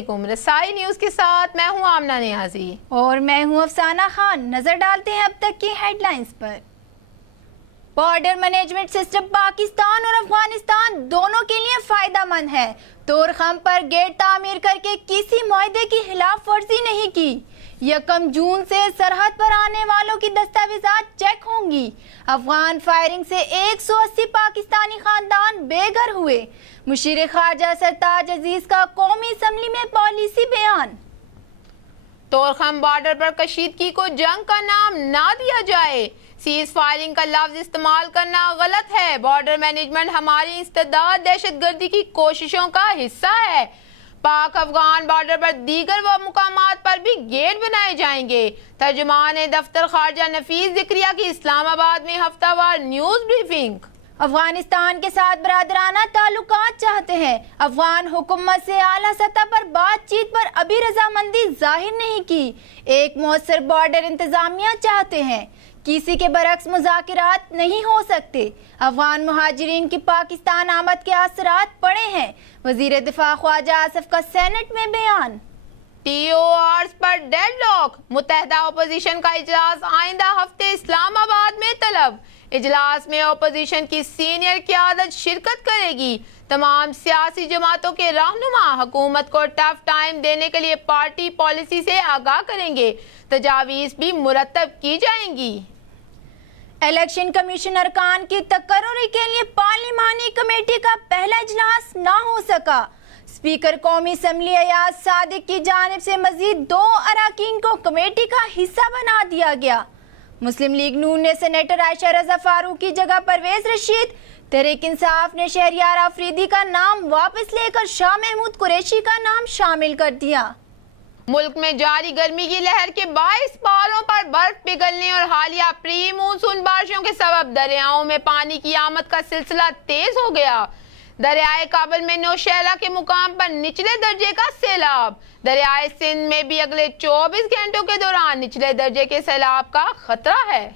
علیکم، رسائی نیوز کے ساتھ میں ہوں آمنہ نیازی اور میں ہوں افسانہ خان۔ نظر ڈالتے ہیں اب تک کی ہیڈ لائنز پر۔ بارڈر مینجمنٹ سسٹم پاکستان اور افغانستان دونوں کے لیے فائدہ مند ہے۔ طورخم پر گیٹ تعمیر کر کے کسی معاہدے کی خلاف ورزی نہیں کی۔ 1 جون سے سرحد پر آنے والوں کی دستاویزات چیک ہوں گی۔ افغان فائرنگ سے 180 پاکستانی خاندان بے گھر ہوئے۔ مشیر خارجہ سرتاج عزیز کا قومی اسمبلی میں پالیسی بیان۔ طورخم بارڈر پر کشیدگی کو جنگ کا نام نہ دیا جائے، سیز فائرنگ کا لفظ استعمال کرنا غلط ہے۔ بارڈر مینجمنٹ ہماری استعداد دہشت گردی کی کوششوں کا حصہ ہے۔ پاک افغان بارڈر پر دیگر مقامات پر بھی گیٹ بنائے جائیں گے۔ ترجمان دفتر خارجہ نفیس ذکریہ کی اسلام آباد میں ہفتہ وار نیوز بریفنگ۔ افغانستان کے ساتھ برادرانہ تعلقات چاہتے ہیں۔ افغان حکومت سے اعلیٰ سطح پر بات چیت پر ابھی رضامندی ظاہر نہیں کی۔ ایک مؤثر بارڈر انتظامیہ چاہتے ہیں۔ کسی کے برعکس مذاکرات نہیں ہو سکتے۔ افغان مہاجرین کی پاکستان آمد کے اثرات پڑے ہیں۔ وزیر دفاع خواجہ آصف کا سینٹ میں بیان۔ ٹی او آرز پر ڈیڈ لاک، متحدہ اپوزیشن کا اجلاس آئندہ ہفتے اسلام آباد میں طلب۔ اجلاس میں اپوزیشن کی سینئر قیادت شرکت کرے گی۔ تمام سیاسی جماعتوں کے رہنما حکومت کو ٹف ٹائم دینے کے لیے پارٹی پالیسی سے آگاہ کریں گے۔ تجاویز بھی مرتب کی جائیں گی۔ الیکشن کمیشن ارکان کی تقرری کے لیے پارلیمانی کمیٹی کا پہلا اجلاس نہ ہو سکا۔ اسپیکر قومی اسمبلی ایاز صادق کی جانب سے مزید 2 اراکین کو کمیٹی کا حصہ بنا دیا گیا۔ مسلم لیگ نون نے سینیٹر عائشہ رضا فاروق کی جگہ پرویز رشید، تحریک انصاف نے شہریار آفریدی کا نام واپس لے کر شاہ محمود قریشی کا نام شامل کر دیا۔ ملک میں جاری گرمی کی لہر کے باعث پہاڑوں پر برف پگھلنے اور حالیہ پری مونسون بارشوں کے سبب دریاؤں میں پانی کی آمد کا سلسلہ تیز ہو گیا۔ دریائے کابل میں نوشہرہ کے مقام پر نچلے درجے کا سیلاب۔ دریائے سندھ میں بھی اگلے 24 گھنٹوں کے دوران نچلے درجے کے سیلاب کا خطرہ ہے۔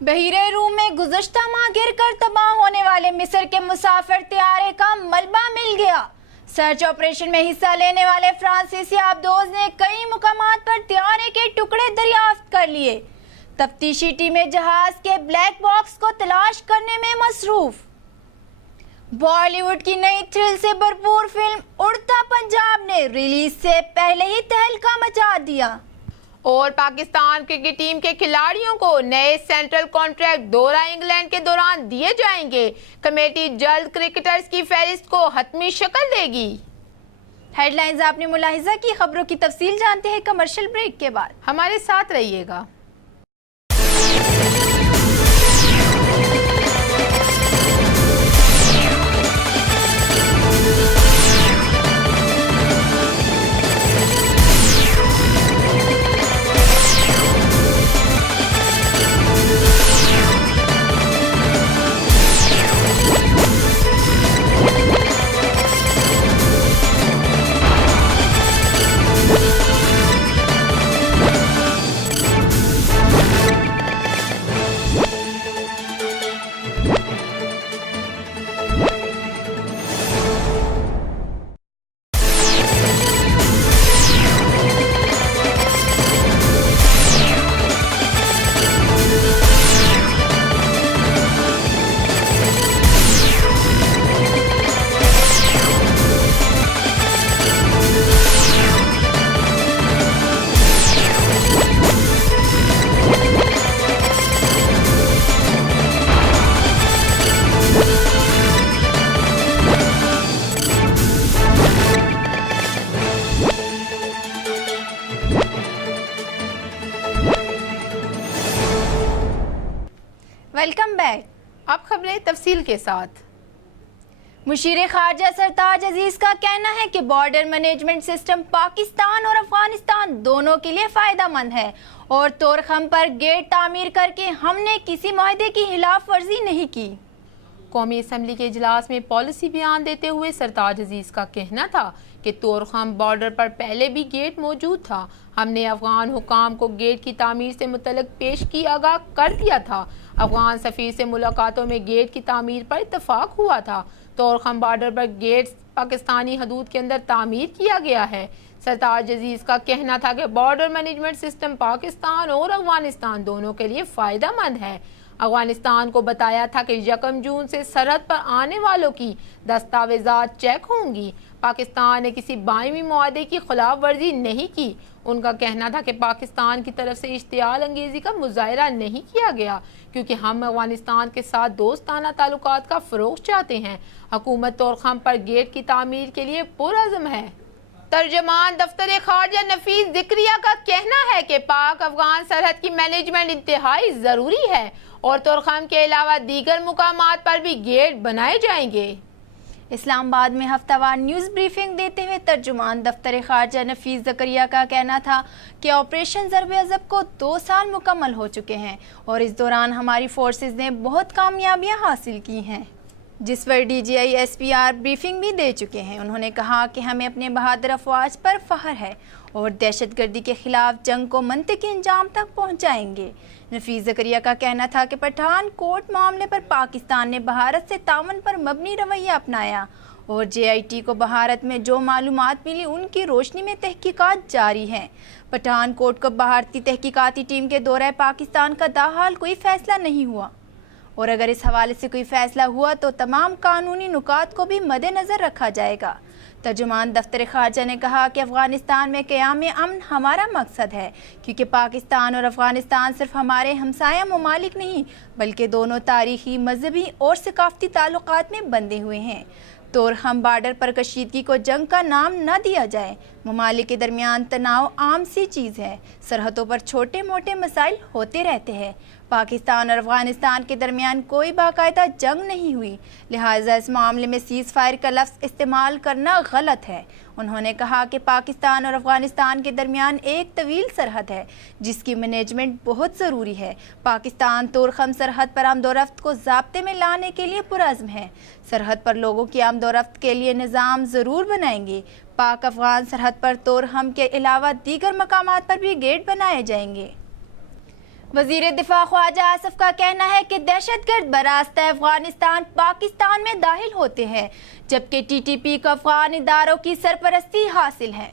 بحیرہ روم میں گزشتہ ماہ گر کر تباہ ہونے والے مصر کے مسافر طیارے کا ملبہ مل گیا۔ سرچ آپریشن میں حصہ لینے والے فرانسیسی آبدوز نے کئی مقامات پر طیارے کے ٹکڑے دریافت کر لیے۔ تفتیشی ٹیمیں جہاز کے بلیک باکس کو تلاش کرنے میں مصروف۔ بالی ووڈ کی نئی تھرل سے بھرپور فلم اڑتا پنجاب نے ریلیز سے پہلے ہی تہلکہ مچا دیا۔ اور پاکستان کرکٹ ٹیم کے کھلاڑیوں کو نئے سینٹرل کانٹریکٹ دورہ انگلینڈ کے دوران دیے جائیں گے۔ کمیٹی جلد کرکٹرز کی فہرست کو حتمی شکل دے گی۔ ہیڈ لائنز آپ نے ملاحظہ کی، خبروں کی تفصیل جانتے ہیں کمرشل بریک کے بعد۔ ہمارے ساتھ رہیے گا۔ Welcome back. اب خبریں تفصیل کے ساتھ۔ مشیر خارجہ سرتاج عزیز کا کہنا ہے کہ بارڈر مینجمنٹ سسٹم پاکستان اور افغانستان دونوں کے لیے فائدہ مند ہے اور طورخم پر گیٹ تعمیر کر کے ہم نے کسی معاہدے کی خلاف ورزی نہیں کی۔ قومی اسمبلی کے اجلاس میں پالیسی بیان دیتے ہوئے سرتاج عزیز کا کہنا تھا کہ طورخم بارڈر پر پہلے بھی گیٹ موجود تھا. ہم نے افغان حکام کو گیٹ کی تعمیر سے متعلق پیش کی آگاہ کر دیا تھا. افغان سفیر سے ملاقاتوں میں گیٹ کی تعمیر پر اتفاق ہوا تھا. طورخم بارڈر پر گیٹ پاکستانی حدود کے اندر تعمیر کیا گیا ہے. سرتاج عزیز کا کہنا تھا کہ بارڈر مینجمنٹ سسٹم پاکستان اور افغانستان دونوں کے لیے فائدہ مند ہے. افغانستان کو بتایا تھا کہ 1 جون سے سرحد پر آنے والوں کی دستاویزات چیک ہوں گی. پاکستان نے کسی باہمی معاہدے کی خلاف ورزی نہیں کی. ان کا کہنا تھا کہ پاکستان کی طرف سے اشتعال انگیزی کا مظاہرہ نہیں کیا گیا کیونکہ ہم افغانستان کے ساتھ دوستانہ تعلقات کا فروغ چاہتے ہیں. حکومت طورخم پر گیٹ کی تعمیر کے لیے پرعزم ہے. ترجمان دفتر خارجہ نفیس ذکریہ کا کہنا ہے کہ پاک افغان سرحد کی مینجمنٹ انتہائی ضروری ہے اور طورخم کے علاوہ دیگر مقامات پر بھی گیٹ بنائے جائیں گے. اسلام آباد میں ہفتہ وار نیوز بریفنگ دیتے ہوئے ترجمان دفتر خارجہ نفیس ذکریہ کا کہنا تھا کہ آپریشن ضرب عضب کو 2 سال مکمل ہو چکے ہیں اور اس دوران ہماری فورسز نے بہت کامیابیاں حاصل کی ہیں، جس پر DGI/SPR بریفنگ بھی دے چکے ہیں. انہوں نے کہا کہ ہمیں اپنے بہادر افواج پر فخر ہے اور دہشت گردی کے خلاف جنگ کو منطقی انجام تک پہنچائیں گے. نفیس ذکریہ کا کہنا تھا کہ پٹھان کوٹ معاملے پر پاکستان نے بھارت سے تعاون پر مبنی رویہ اپنایا اور JIT کو بھارت میں جو معلومات ملی ان کی روشنی میں تحقیقات جاری ہیں. پٹھان کوٹ کو بھارتی تحقیقاتی ٹیم کے دورہ پاکستان کا تاحال کوئی فیصلہ نہیں ہوا اور اگر اس حوالے سے کوئی فیصلہ ہوا تو تمام قانونی نکات کو بھی مد نظر رکھا جائے گا. ترجمان دفتر خارجہ نے کہا کہ افغانستان میں قیام امن ہمارا مقصد ہے کیونکہ پاکستان اور افغانستان صرف ہمارے ہمسایہ ممالک نہیں بلکہ دونوں تاریخی، مذہبی اور ثقافتی تعلقات میں بندھے ہوئے ہیں. طورخم بارڈر پر کشیدگی کو جنگ کا نام نہ دیا جائے. ممالک کے درمیان تناؤ عام سی چیز ہے. سرحدوں پر چھوٹے موٹے مسائل ہوتے رہتے ہیں. پاکستان اور افغانستان کے درمیان کوئی باقاعدہ جنگ نہیں ہوئی، لہٰذا اس معاملے میں سیز فائر کا لفظ استعمال کرنا غلط ہے. انہوں نے کہا کہ پاکستان اور افغانستان کے درمیان ایک طویل سرحد ہے جس کی مینجمنٹ بہت ضروری ہے. پاکستان طورخم سرحد پر آمد و رفت کو ضابطے میں لانے کے لیے پرعزم ہے. سرحد پر لوگوں کی آمد و رفت کے لیے نظام ضرور بنائیں گے. پاک افغان سرحد پر طورخم کے علاوہ دیگر مقامات پر بھی گیٹ بنائے جائیں گے. وزیر دفاع خواجہ آصف کا کہنا ہے کہ دہشت گرد براستہ افغانستان پاکستان میں داخل ہوتے ہیں جبکہ TTP کو افغان اداروں کی سرپرستی حاصل ہے.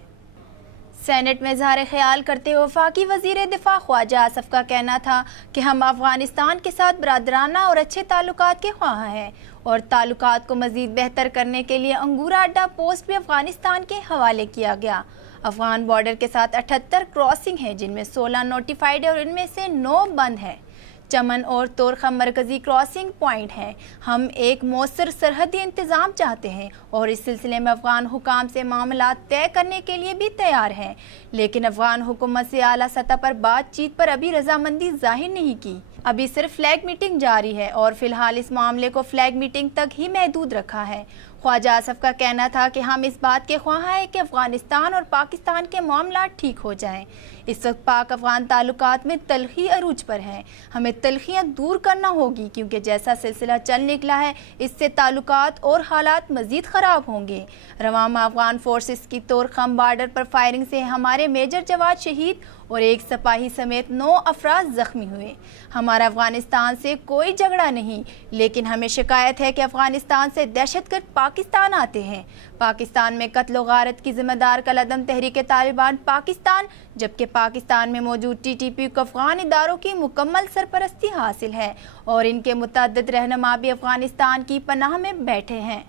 سینٹ میں اظہار خیال کرتے ہوئے وفاقی وزیر دفاع خواجہ آصف کا کہنا تھا کہ ہم افغانستان کے ساتھ برادرانہ اور اچھے تعلقات کے خواہاں ہیں اور تعلقات کو مزید بہتر کرنے کے لیے انگورا اڈا پوسٹ بھی افغانستان کے حوالے کیا گیا. افغان بارڈر کے ساتھ 78 کراسنگ ہیں جن میں 16 نوٹیفائڈ ہے اور ان میں سے 9 بند ہیں. چمن اور طورخم مرکزی کراسنگ پوائنٹ ہیں. ہم ایک مؤثر سرحدی انتظام چاہتے ہیں اور اس سلسلے میں افغان حکام سے معاملات طے کرنے کے لیے بھی تیار ہیں، لیکن افغان حکومت سے اعلیٰ سطح پر بات چیت پر ابھی رضامندی ظاہر نہیں کی. ابھی صرف فلیگ میٹنگ جاری ہے اور فی الحال اس معاملے کو فلیگ میٹنگ تک ہی محدود رکھا ہے. خواجہ آصف کا کہنا تھا کہ ہم اس بات کے خواہاں ہیں کہ افغانستان اور پاکستان کے معاملات ٹھیک ہو جائیں. اس وقت پاک افغان تعلقات میں تلخی عروج پر ہیں. ہمیں تلخیاں دور کرنا ہوگی کیونکہ جیسا سلسلہ چل نکلا ہے اس سے تعلقات اور حالات مزید خراب ہوں گے. رواں ماہ افغان فورسز کی طورخم بارڈر پر فائرنگ سے ہمارے میجر جواد شہید اور ایک سپاہی سمیت 9 افراد زخمی ہوئے. ہمارا افغانستان سے کوئی جھگڑا نہیں لیکن ہمیں شکایت ہے کہ افغانستان سے دہشت گرد پاکستان آتے ہیں. پاکستان میں قتل و غارت کی ذمہ دار کالعدم تحریک طالبان پاکستان جبکہ پاکستان میں موجود TTP کو افغان اداروں کی مکمل سرپرستی حاصل ہے اور ان کے متعدد رہنما بھی افغانستان کی پناہ میں بیٹھے ہیں.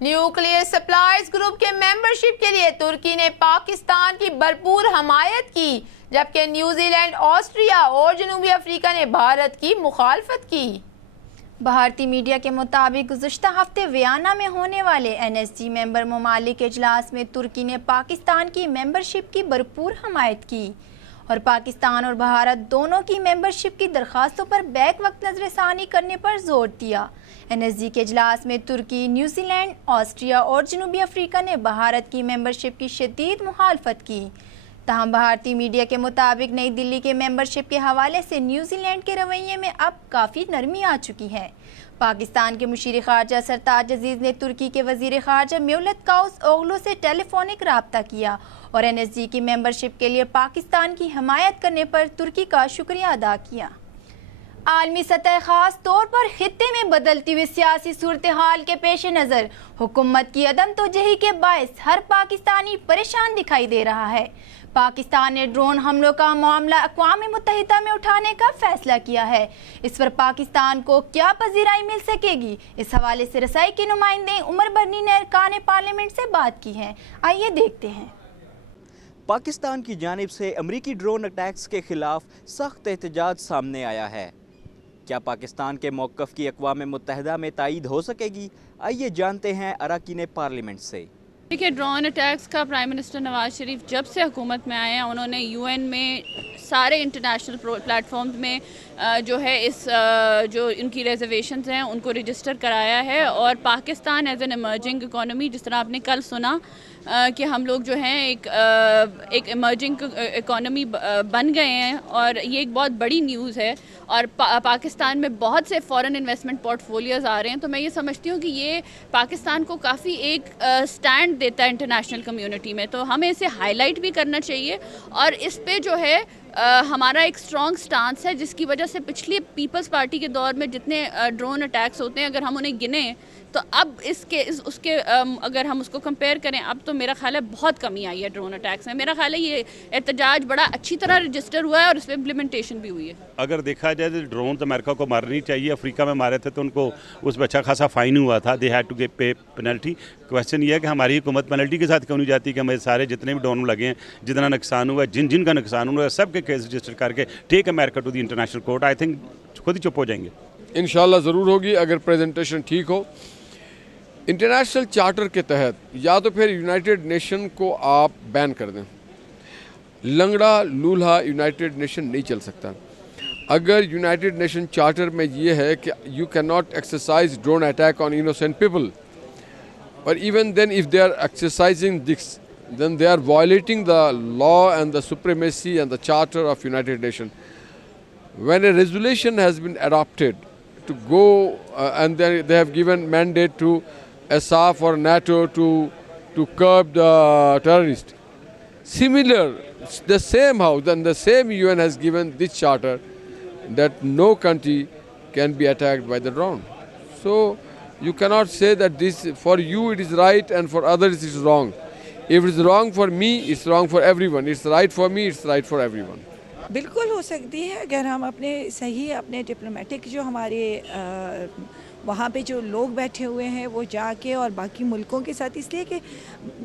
نیوکلیئر سپلائز گروپ کے ممبرشپ کے لیے ترکی نے پاکستان کی بھرپور حمایت کی جبکہ نیوزی لینڈ، آسٹریا اور جنوبی افریقہ نے بھارت کی مخالفت کی. بھارتی میڈیا کے مطابق گزشتہ ہفتے ویانا میں ہونے والے NSG ممبر ممالک اجلاس میں ترکی نے پاکستان کی ممبرشپ کی بھرپور حمایت کی اور پاکستان اور بھارت دونوں کی ممبرشپ کی درخواستوں پر بیک وقت نظر ثانی کرنے پر زور دیا. NSG کے اجلاس میں ترکی، نیوزی لینڈ، آسٹریا اور جنوبی افریقہ نے بھارت کی ممبرشپ کی شدید مخالفت کی. تاہم بھارتی میڈیا کے مطابق نئی دلی کے ممبرشپ کے حوالے سے نیوزی لینڈ کے رویے میں اب کافی نرمی آ چکی ہے۔ پاکستان کے مشیر خارجہ سرتاج عزیز نے ترکی کے وزیر خارجہ میولت کاوس اوغلو سے ٹیلی فونک رابطہ کیا اور NSG کی ممبرشپ کے لیے پاکستان کی حمایت کرنے پر ترکی کا شکریہ ادا کیا۔ عالمی سطح خاص طور پر خطے میں بدلتی ہوئی سیاسی صورتحال کے پیش نظر حکومت کی عدم توجہی کے باعث ہر پاکستانی پریشان دکھائی دے رہا ہے۔ پاکستان نے ڈرون حملوں کا معاملہ اقوام متحدہ میں اٹھانے کا فیصلہ کیا ہے۔ اس پر پاکستان کو کیا پذیرائی مل سکے گی؟ اس حوالے سے رسائی کے نمائندے عمر برنی نے ارکان پارلیمنٹ سے بات کی ہے، آئیے دیکھتے ہیں۔ پاکستان کی جانب سے امریکی ڈرون اٹیکس کے خلاف سخت احتجاج سامنے آیا ہے۔ کیا پاکستان کے موقف کی اقوام متحدہ میں تائید ہو سکے گی؟ آئیے جانتے ہیں اراکین پارلیمنٹ سے۔ دیکھیے، ڈرون اٹیکس کا پرائم منسٹر نواز شریف جب سے حکومت میں آئے ہیں انہوں نے UN میں سارے انٹرنیشنل پلیٹ فارمز میں جو ہے جو ان کی ریزرویشنز ہیں ان کو رجسٹر کرایا ہے، اور Pakistan as an emerging economy, جس طرح آپ نے کل سنا کہ ہم لوگ جو ہیں ایک ایمرجنگ اکانومی بن گئے ہیں، اور یہ ایک بہت بڑی نیوز ہے، اور پاکستان میں بہت سے فورن انویسٹمنٹ پورٹ فولیوز آ رہے ہیں۔ تو میں یہ سمجھتی ہوں کہ یہ پاکستان کو کافی ایک سٹینڈ دیتا ہے انٹرنیشنل کمیونٹی میں، تو ہمیں اسے ہائی لائٹ بھی کرنا چاہیے، اور اس پہ جو ہے ہمارا ایک اسٹرانگ سٹانس ہے، جس کی وجہ سے پچھلی پیپلز پارٹی کے دور میں جتنے ڈرون اٹیکس ہوتے ہیں اگر ہم انہیں گنیں تو اب اس کے اگر ہم اس کو کمپیئر کریں اب تو میرا خیال ہے بہت کمی آئی ہے ڈرون اٹیکس میں۔ میرا خیال ہے یہ احتجاج بڑا اچھی طرح رجسٹر ہوا ہے اور اس پہ امپلیمنٹیشن بھی ہوئی ہے۔ اگر دیکھا جائے تو ڈرون تو امریکہ کو مارنی چاہیے، افریقہ میں مارے تھے تو ان کو اس پہ اچھا خاصا فائن ہوا تھا، they had to pay penalty. Question یہ ہے کہ ہماری حکومت پینلٹی کے ساتھ کیوں نہیں جاتی کہ ہمیں سارے جتنے بھی ڈرون لگے ہیں، جتنا نقصان ہوا ہے، جن کا نقصان ہوا ہے، سب کے کیس رجسٹر کر کے take America to the international court. I think خود ہی چپ ہو جائیں گے۔ انشاءاللہ ضرور ہوگی اگر پریزنٹیشن ٹھیک ہو۔ انٹرنیشنل چارٹر کے تحت یا تو پھر یونائٹڈ نیشن کو آپ بین کر دیں، لنگڑا لولہا یونائٹڈ نیشن نہیں چل سکتا۔ اگر یونائٹڈ نیشن چارٹر میں یہ ہے کہ you can not exercise drone attack on innocent people, اور even then if they are exercising this then they are violating the law and the supremacy and the charter of United Nations. When a resolution has been adopted to go and they have given mandate to ISAF or NATO to curb the terrorists. Similar, the same house and the same UN has given this charter that no country can be attacked by the drone. So you cannot say that this for you it is right and for others it is wrong. If it's wrong for me, it's wrong for everyone. It's right for me, it's right for everyone. بالکل ہو سکتی ہے اگر ہم اپنے diplomatic جو ہمارے وہاں پہ جو لوگ بیٹھے ہوئے ہیں وہ جا کے اور باقی ملکوں کے ساتھ، اس لیے کہ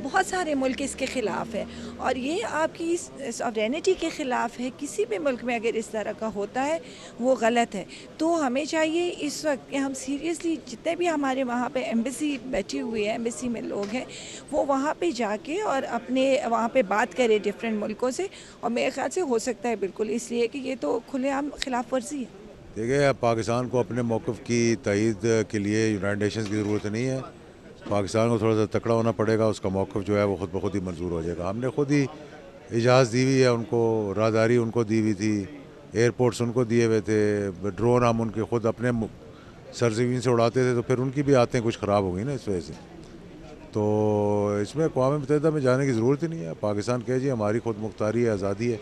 بہت سارے ملک اس کے خلاف ہیں اور یہ آپ کی ساورینٹی کے خلاف ہے۔ کسی بھی ملک میں اگر اس طرح کا ہوتا ہے وہ غلط ہے، تو ہمیں چاہیے اس وقت کہ ہم سیریسلی جتنے بھی ہمارے وہاں پہ ایمبیسی بیٹھی ہوئی ہے، ایمبیسی میں لوگ ہیں، وہ وہاں پہ جا کے اور اپنے وہاں پہ بات کرے ڈفرینٹ ملکوں سے، اور میرے خیال سے ہو سکتا ہے بالکل، اس لیے کہ یہ تو کھلے عام خلاف ورزی ہے۔ دیکھیں، پاکستان کو اپنے موقف کی تائید کے لیے یونائٹڈ نیشنز کی ضرورت نہیں ہے۔ پاکستان کو تھوڑا سا تکڑا ہونا پڑے گا، اس کا موقف جو ہے وہ خود بخود ہی منظور ہو جائے گا۔ ہم نے خود ہی اجازت دی ہوئی ہے ان کو، راہداری ان کو دی ہوئی تھی، ایئرپورٹس ان کو دیے ہوئے تھے، ڈرون ہم ان کے خود اپنے سرزمین سے اڑاتے تھے، تو پھر ان کی بھی آتیں کچھ خراب ہو گئی نا اس وجہ سے۔ تو اس میں اقوام متحدہ میں جانے کی ضرورت ہی نہیں ہے۔ پاکستان کہے جی ہماری خود مختاری ہے، آزادی ہے،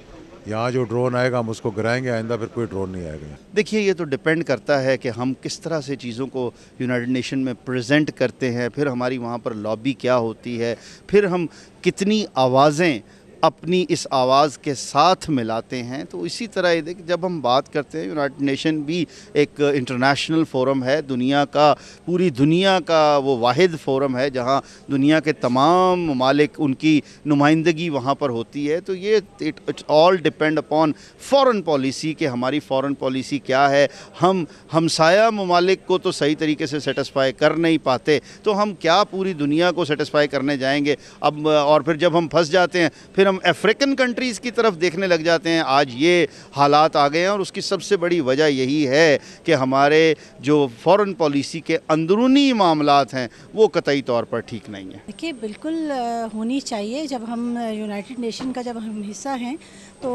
یہاں جو ڈرون آئے گا ہم اس کو گرائیں گے، آئندہ پھر کوئی ڈرون نہیں آئے گا۔ دیکھیے، یہ تو ڈیپینڈ کرتا ہے کہ ہم کس طرح سے چیزوں کو یونائٹڈ نیشن میں پریزنٹ کرتے ہیں، پھر ہماری وہاں پر لابی کیا ہوتی ہے، پھر ہم کتنی آوازیں اپنی اس آواز کے ساتھ ملاتے ہیں۔ تو اسی طرح جب ہم بات کرتے ہیں، یونائٹڈ نیشن بھی ایک انٹرنیشنل فورم ہے، دنیا کا، پوری دنیا کا وہ واحد فورم ہے جہاں دنیا کے تمام ممالک ان کی نمائندگی وہاں پر ہوتی ہے۔ تو یہ it's all depend upon foreign policy کہ ہماری فورن پالیسی کیا ہے۔ ہم ہمسایہ ممالک کو تو صحیح طریقے سے سیٹسفائی کر نہیں پاتے، تو ہم کیا پوری دنیا کو سیٹسفائی کرنے جائیں گے اب؟ اور پھر جب ہم پھنس جاتے ہیں پھر ہم ہم افریقن کنٹریز کی طرف دیکھنے لگ جاتے ہیں. آج یہ حالات آ گئے ہیں اور اس کی سب سے بڑی وجہ یہی ہے کہ ہمارے جو فورن پالیسی کے اندرونی معاملات ہیں وہ قطعی طور پر ٹھیک نہیں ہیں. دیکھیے بالکل ہونی چاہیے. جب ہم یونائٹڈ نیشن کا جب ہم حصہ ہیں تو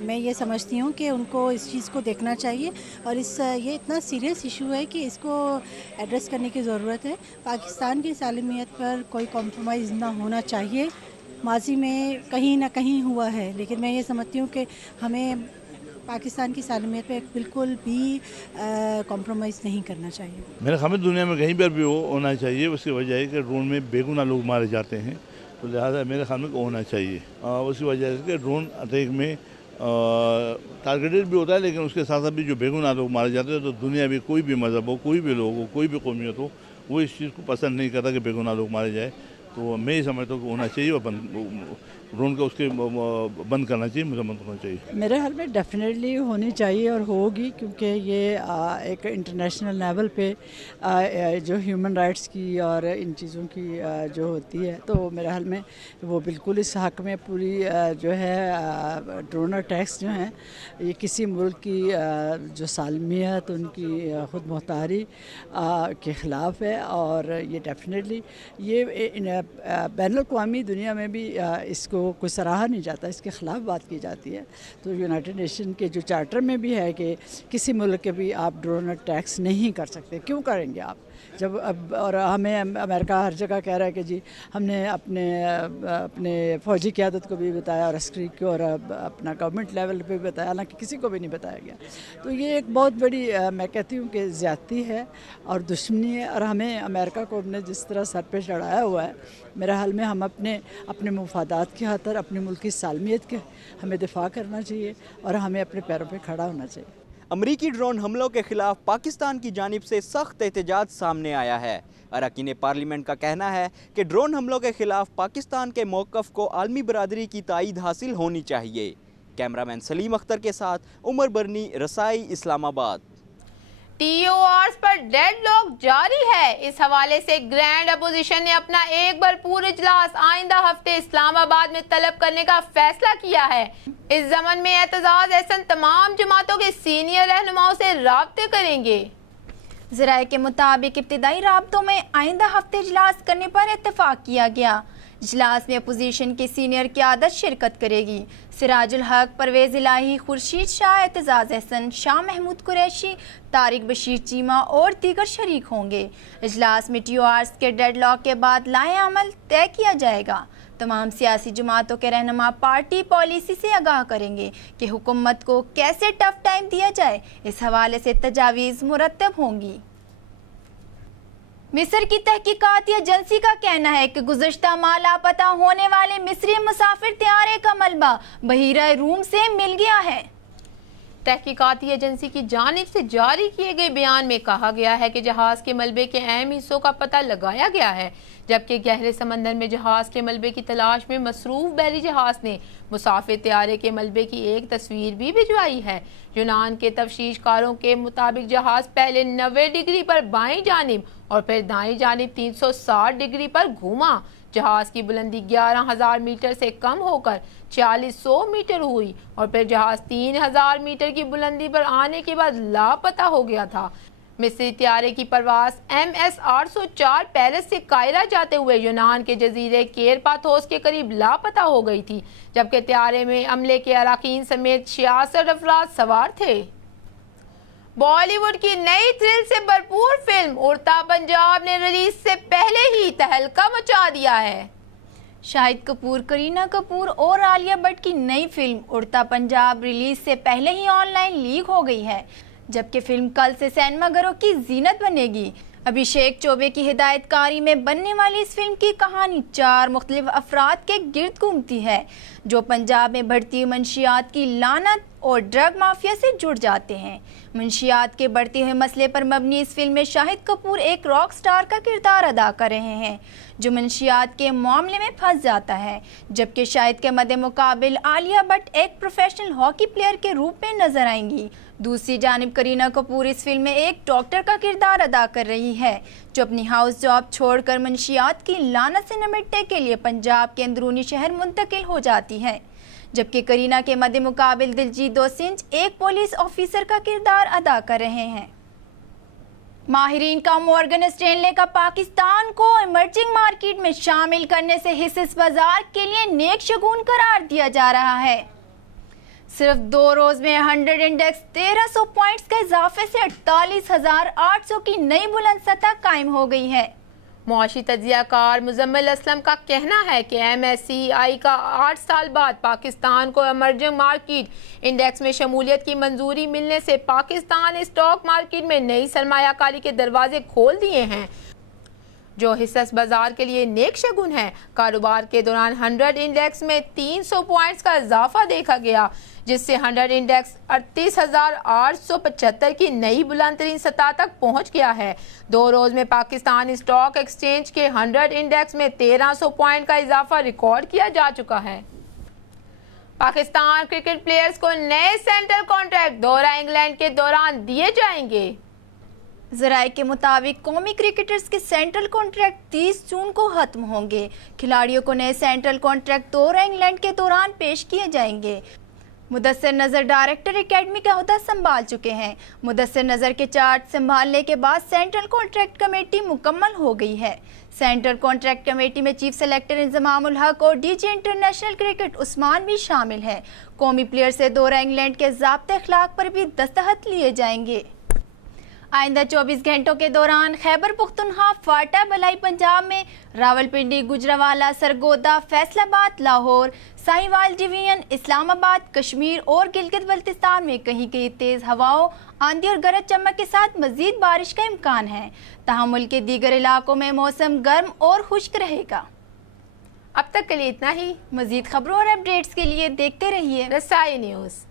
میں یہ سمجھتی ہوں کہ ان کو اس چیز کو دیکھنا چاہیے اور یہ اتنا سیریس ایشو ہے کہ اس کو ایڈریس کرنے کی ضرورت ہے. پاکستان کی سالمیت پر کوئی کمپرومائز نہ ہونا چاہیے. ماضی میں کہیں نہ کہیں ہوا ہے لیکن میں یہ سمجھتی ہوں کہ ہمیں پاکستان کی سالمیت پہ بالکل بھی کمپرومائز نہیں کرنا چاہیے. میرے خیال میں دنیا میں کہیں پر بھی ہونا چاہیے. اس کی وجہ ہے کہ ڈرون میں بے گناہ لوگ مارے جاتے ہیں تو لہٰذا میرے خیال میں ہونا چاہیے. اسی وجہ سے کہ ڈرون اٹیک میں ٹارگیٹڈ بھی ہوتا ہے لیکن اس کے ساتھ ساتھ بھی جو بے گناہ لوگ مارے جاتے ہیں تو دنیا میں کوئی بھی مذہب ہو, کوئی بھی لوگ ہو, کوئی بھی قومیت ہو, وہ اس چیز کو پسند نہیں کرتا کہ بے گناہ لوگ مارے جائے. تو میں یہ سمجھتا ہوں کہ ہونا چاہیے اور ڈرون کا اس کے بند کرنا چاہیے, مرمت ہونا چاہیے. میرے خیال میں ڈیفینیٹلی ہونی چاہیے اور ہوگی کیونکہ یہ ایک انٹرنیشنل لیول پہ جو ہیومن رائٹس کی اور ان چیزوں کی جو ہوتی ہے تو میرے خیال میں وہ بالکل اس حق میں پوری جو ہے ڈرون اٹیکس جو ہیں یہ کسی ملک کی جو سالمیت ان کی خود مختاری کے خلاف ہے اور یہ ڈیفینیٹلی یہ بین الاقوامی دنیا میں بھی اس کو کوئی سراہا نہیں جاتا, اس کے خلاف بات کی جاتی ہے. تو یونائٹڈ نیشن کے جو چارٹر میں بھی ہے کہ کسی ملک کے بھی آپ ڈرون اٹیکس نہیں کر سکتے. کیوں کریں گے آپ جب اب اور ہمیں امریکہ ہر جگہ کہہ رہا ہے کہ جی ہم نے اپنے فوجی قیادت کو بھی بتایا اور عسکری کو اور اپنا گورنمنٹ لیول پہ بھی بتایا, حالانکہ کسی کو بھی نہیں بتایا گیا. تو یہ ایک بہت بڑی میں کہتی ہوں کہ زیادتی ہے اور دشمنی ہے اور ہمیں امریکہ کو نے جس طرح سر پہ چڑھایا ہوا ہے میرے حال میں ہم اپنے مفادات کی خاطر اپنی ملک کی سالمیت کے ہمیں دفاع کرنا چاہیے اور ہمیں اپنے پیروں پہ کھڑا ہونا چاہیے. امریکی ڈرون حملوں کے خلاف پاکستان کی جانب سے سخت احتجاج سامنے آیا ہے. اراکین پارلیمنٹ کا کہنا ہے کہ ڈرون حملوں کے خلاف پاکستان کے موقف کو عالمی برادری کی تائید حاصل ہونی چاہیے. کیمرامین سلیم اختر کے ساتھ عمر برنی, رسائی, اسلام آباد. TORs پر ڈیڈ لاک جاری ہے. اس حوالے سے گرینڈ اپوزیشن نے اپنا ایک بھرپور اجلاس آئندہ ہفتے اسلام آباد میں طلب کرنے کا فیصلہ کیا ہے. اس ضمن میں اعتزاز احسن تمام جماعتوں کے سینئر رہنماؤں سے رابطے کریں گے. ذرائع کے مطابق ابتدائی رابطوں میں آئندہ ہفتے اجلاس کرنے پر اتفاق کیا گیا. اجلاس میں اپوزیشن کی سینئر قیادت شرکت کرے گی. سراج الحق, پرویز الہی, خورشید شاہ, اعتزاز احسن, شاہ محمود قریشی, طارق بشیر چیمہ اور دیگر شریک ہوں گے. اجلاس میں TORs کے ڈیڈ لاک کے بعد لائحہ عمل طے کیا جائے گا. تمام سیاسی جماعتوں کے رہنما پارٹی پالیسی سے آگاہ کریں گے کہ حکومت کو کیسے ٹف ٹائم دیا جائے. اس حوالے سے تجاویز مرتب ہوں گی. مصر کی تحقیقات ایجنسی کا کہنا ہے کہ گزشتہ ماہ لاپتہ ہونے والے مصری مسافر طیارے کا ملبہ بحیرہ روم سے مل گیا ہے. تحقیقاتی ایجنسی کی جانب سے جاری کیے گئے بیان میں کہا گیا ہے کہ جہاز کے ملبے کے اہم حصوں کا پتہ لگایا گیا ہے, جبکہ گہرے سمندر میں جہاز کے ملبے کی تلاش میں مصروف بحری جہاز نے مسافر طیارے کے ملبے کی ایک تصویر بھی بھجوائی ہے. یونان کے تفتیش کاروں کے مطابق جہاز پہلے 90 ڈگری پر بائیں جانب اور پھر دائیں جانب 360 ڈگری پر گھوما. جہاز کی بلندی 11,000 میٹر سے کم ہو کر 4,100 میٹر ہوئی اور پھر جہاز 3,000 میٹر کی بلندی پر آنے کے بعد لاپتہ ہو گیا تھا. مصری طیارے کی پرواز MS 804 پیرس سے قاہرہ جاتے ہوئے یونان کے جزیرے کیرپاتھوس کے قریب لاپتہ ہو گئی تھی, جبکہ طیارے میں عملے کے اراکین سمیت 66 افراد سوار تھے. بالی ووڈ کی نئی تھرل سے بھرپور فلم اڑتا پنجاب نے ریلیز سے پہلے ہی تہلکہ مچا دیا ہے. شاہد کپور, کرینہ کپور اور عالیہ بھٹ کی نئی فلم اڑتا پنجاب ریلیز سے پہلے ہی آن لائن لیک ہو گئی ہے, جبکہ فلم کل سے سینما گھروں کی زینت بنے گی. ابھیشیک چوبے کی ہدایت کاری میں بننے والی اس فلم کی کہانی 4 مختلف افراد کے گرد گھومتی ہے جو پنجاب میں بڑھتی منشیات کی لعنت, اور ڈرگ مافیا سے جڑ جاتے ہیں۔ منشیات کے بڑھتے ہوئے مسئلے پر مبنی اس فلم میں شاہد کپور ایک راک سٹار کا کردار ادا کر رہے ہیں جو منشیات کے معاملے میں پھنس جاتا ہے، جبکہ شاہد کے مد مقابل عالیہ بھٹ ایک پروفیشنل ہاکی پلیئر کے روپ میں نظر آئیں گی۔ دوسری جانب کرینہ کپور اس فلم میں ایک ڈاکٹر کا کردار ادا کر رہی ہے جو اپنی ہاؤس جاب چھوڑ کر منشیات کی لعنت سے نمٹنے کے لیے پنجاب کے اندرونی شہر منتقل ہو جاتی ہے، جبکہ کرینہ کے مد مقابل دلجیت دوسنجھ ایک پولیس آفیسر کا کردار ادا کر رہے ہیں۔ ماہرین کا مورگن اسٹینلے کا پاکستان کو ایمرجنگ مارکیٹ میں شامل کرنے سے حصص بازار کے لیے نیک شگون قرار دیا جا رہا ہے۔ صرف 2 روز میں 100 انڈیکس 1300 پوائنٹس کے اضافے سے 48,800 کی نئی بلند سطح قائم ہو گئی ہے۔ معاشی تجزیہ کار مزمل اسلم کا کہنا ہے کہ MSCI کا 8 سال بعد پاکستان کو ایمرجنگ مارکیٹ انڈیکس میں شمولیت کی منظوری ملنے سے پاکستان اسٹاک مارکیٹ میں نئی سرمایہ کاری کے دروازے کھول دیے ہیں، جو حصص بازار کے لیے نیک شگون ہے۔ کاروبار کے دوران 100 انڈیکس میں 300 پوائنٹس کا اضافہ دیکھا گیا، جس سے 100 انڈیکس 38,875 کی نئی بلند ترین سطح تک پہنچ گیا ہے۔ 2 روز میں پاکستان اسٹاک ایکسچینج کے 100 انڈیکس میں 1300 پوائنٹ کا اضافہ ریکارڈ کیا جا چکا ہے۔ پاکستان کرکٹ پلیئرز کو نئے سینٹرل کانٹریکٹ دورہ انگلینڈ کے دوران دیے جائیں گے۔ ذرائع کے مطابق قومی کرکٹرز کے سینٹرل کانٹریکٹ 30 جون کو ختم ہوں گے۔ کھلاڑیوں کو نئے سینٹرل کانٹریکٹ دورہ انگلینڈ کے دوران پیش کیے جائیں گے۔ مدثر نظر ڈائریکٹر اکیڈمی کا عہدہ سنبھال چکے ہیں۔ مدثر نظر کے چارج سنبھالنے کے بعد سینٹرل کانٹریکٹ کمیٹی مکمل ہو گئی ہے۔ سینٹرل کانٹریکٹ کمیٹی میں چیف سلیکٹر انضمام الحق اور ڈی جی انٹرنیشنل کرکٹ عثمان بھی شامل ہیں۔ قومی پلیئر سے دورہ انگلینڈ کے ضابطۂ اخلاق پر بھی دستخط لیے جائیں گے۔ آئندہ 24 گھنٹوں کے دوران خیبر پختونخوا، فاٹا، بلائی پنجاب میں راولپنڈی، گجرانوالہ، سرگودا، فیصل آباد، لاہور، ساہیوال ڈویژن، اسلام آباد، کشمیر اور گلگت بلتستان میں کہیں کہیں تیز ہواؤں، آندھی اور گرج چمک کے ساتھ مزید بارش کا امکان ہے۔ تاہم ملک کے دیگر علاقوں میں موسم گرم اور خشک رہے گا۔ اب تک کے لیے اتنا ہی۔ مزید خبروں اور اپڈیٹس کے لیے دیکھتے رہیے رسائی نیوز۔